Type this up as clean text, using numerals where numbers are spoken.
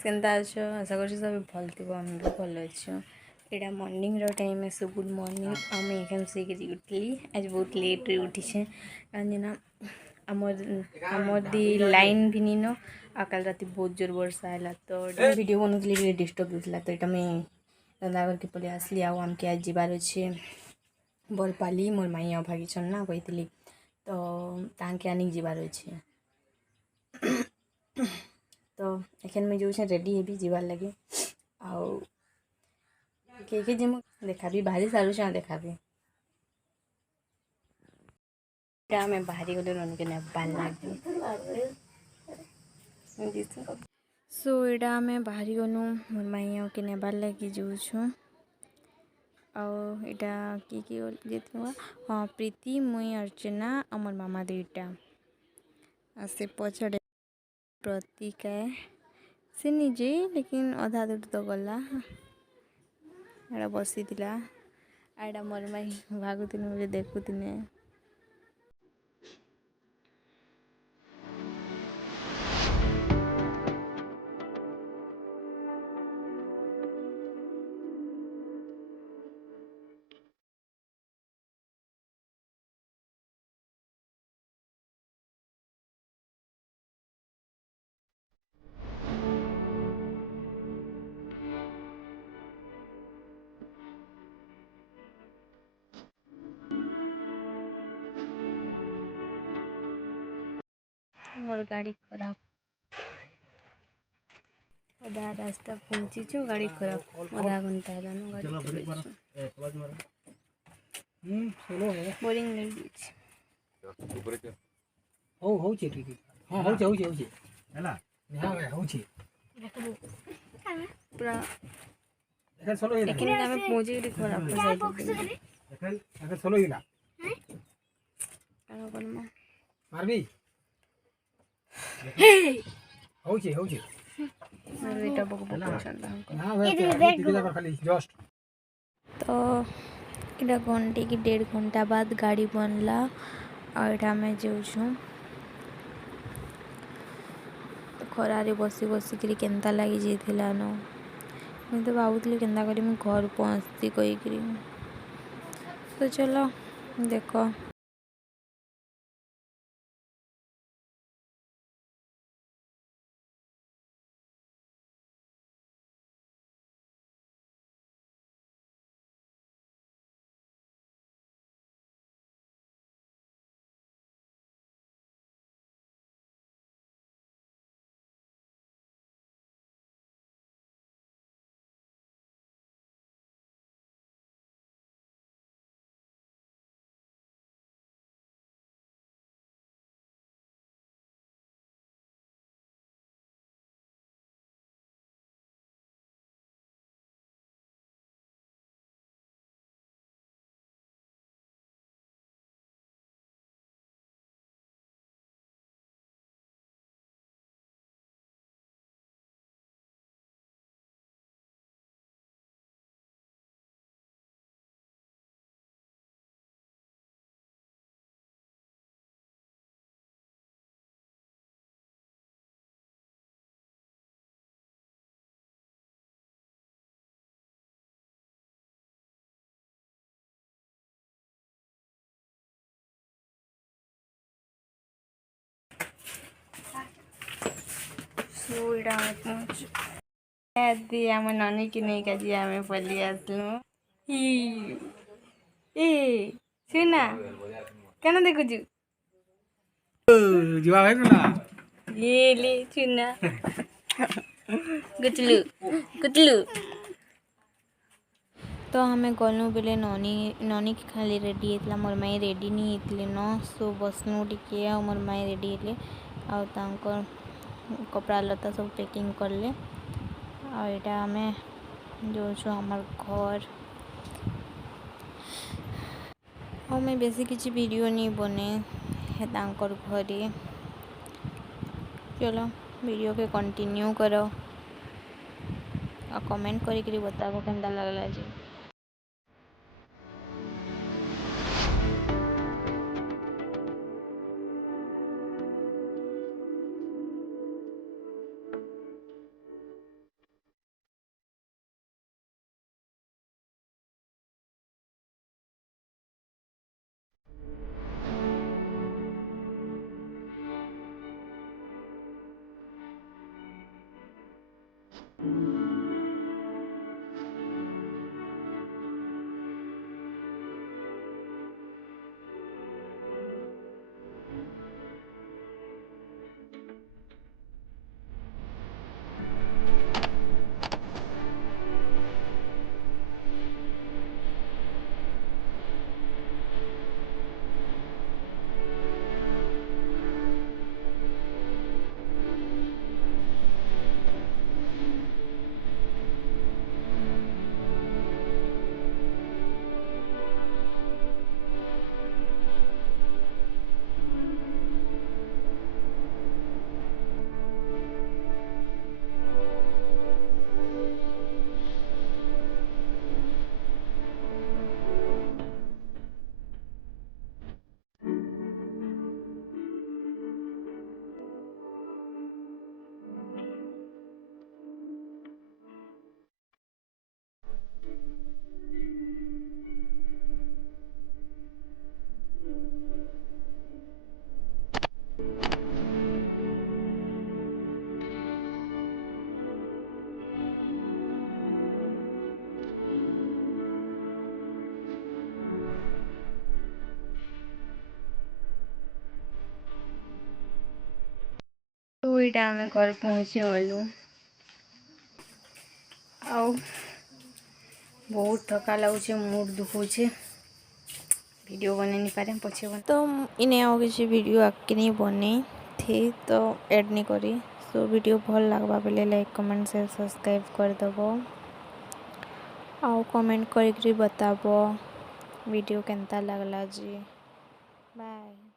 Friends केनता अच्छो आशा कर सब भल थी आम भी भल अच्छे यहाँ morning time so good morning आम एखान से उठली आज बहुत लेट रे उठी कहीं आमर दी लाइन भी नीन आ कल रात बहुत जोर वर्षा है तो वीडियो बनौली डिस्टर्ब होता तो यहाँ मुझे रंधा करके पलि आसली आमके आज जीवार अच्छे बलपाली मोर माई आ भागी ना कही तो ताके आनिक जीवार अच्छे तो एखन मुझे जो रेडी हेबी जीवार लगे आउ के जी देखाबी बाहरी सारू देखा आम बाहरी गले रन के नेबार लगे सो यहाँ आम बाहरी गलु मोर माई के नेबार लगे जो आटा किए हाँ प्रीति मुई अर्चना आमर मामा दुईटा से पछड़े प्रतिका से निजे लेकिन अधा दूर तो गला एड़ा बसी एड़ा मोर माई भागुन मुझे देखुने मोर गाड़ी खराब आधा रास्ता पहुँची छो गाड़ी खराब आधा घंटा गाड़ी बोरिंग लगी हो हो छी ठीक हां हो छी हो छी हो छी हैला हां हो छी पूरा एखन सोलो हिला लेकिन हमें पहुंचे के खराब हो जाए एखन सोलो हिला करो बनमा मारबी हो छी मेरे बेटा बक बक चल रहा हां भाई ठीक है खाली जस्ट तो इटा घंटे की 1.5 घंटा बाद गाड़ी बनला और इटा मैं जाऊँ खरारे बसी बसिक केन्ता लगी जाइला न मुझे तो भावुली केन्ता करी मैं घर पहुँचती कहीकि तो चलो देख दी आम नानी की नहीं कजी आम पलि आसलु ए सुना क्या देखुचु जीवा भाई ना ये ले चुना गुचलू गुचलू तो हमें गलु बेले ननी की खाली रेडी होता मोर माई रेडी नहीं होते न सो बसनु टिके मोर माई रेडी हेले आर कपड़ा लता सब पैकिंग करले आटा आम जो हमार घर और मैं बेसी किसी वीडियो नहीं बने तांकर घरे चलो वीडियो के कंटिन्यू करो और कमेंट करी बताओ केंता लगला जी। तो यहाँ आम घर पहुँची गलु बहुत थका लगुच मूड दुखुचे वीडियो बन नहीं पारे पछे बन तो इन्हें आगे किसी वीडियो आके नहीं बने थे तो ऐड नहीं करी सो वीडियो भल लगवा बेले लाइक कमेंट शेयर सब्सक्राइब करदेव आउ कमेंट कर बताब वीडियो केनता लगला जी बाय।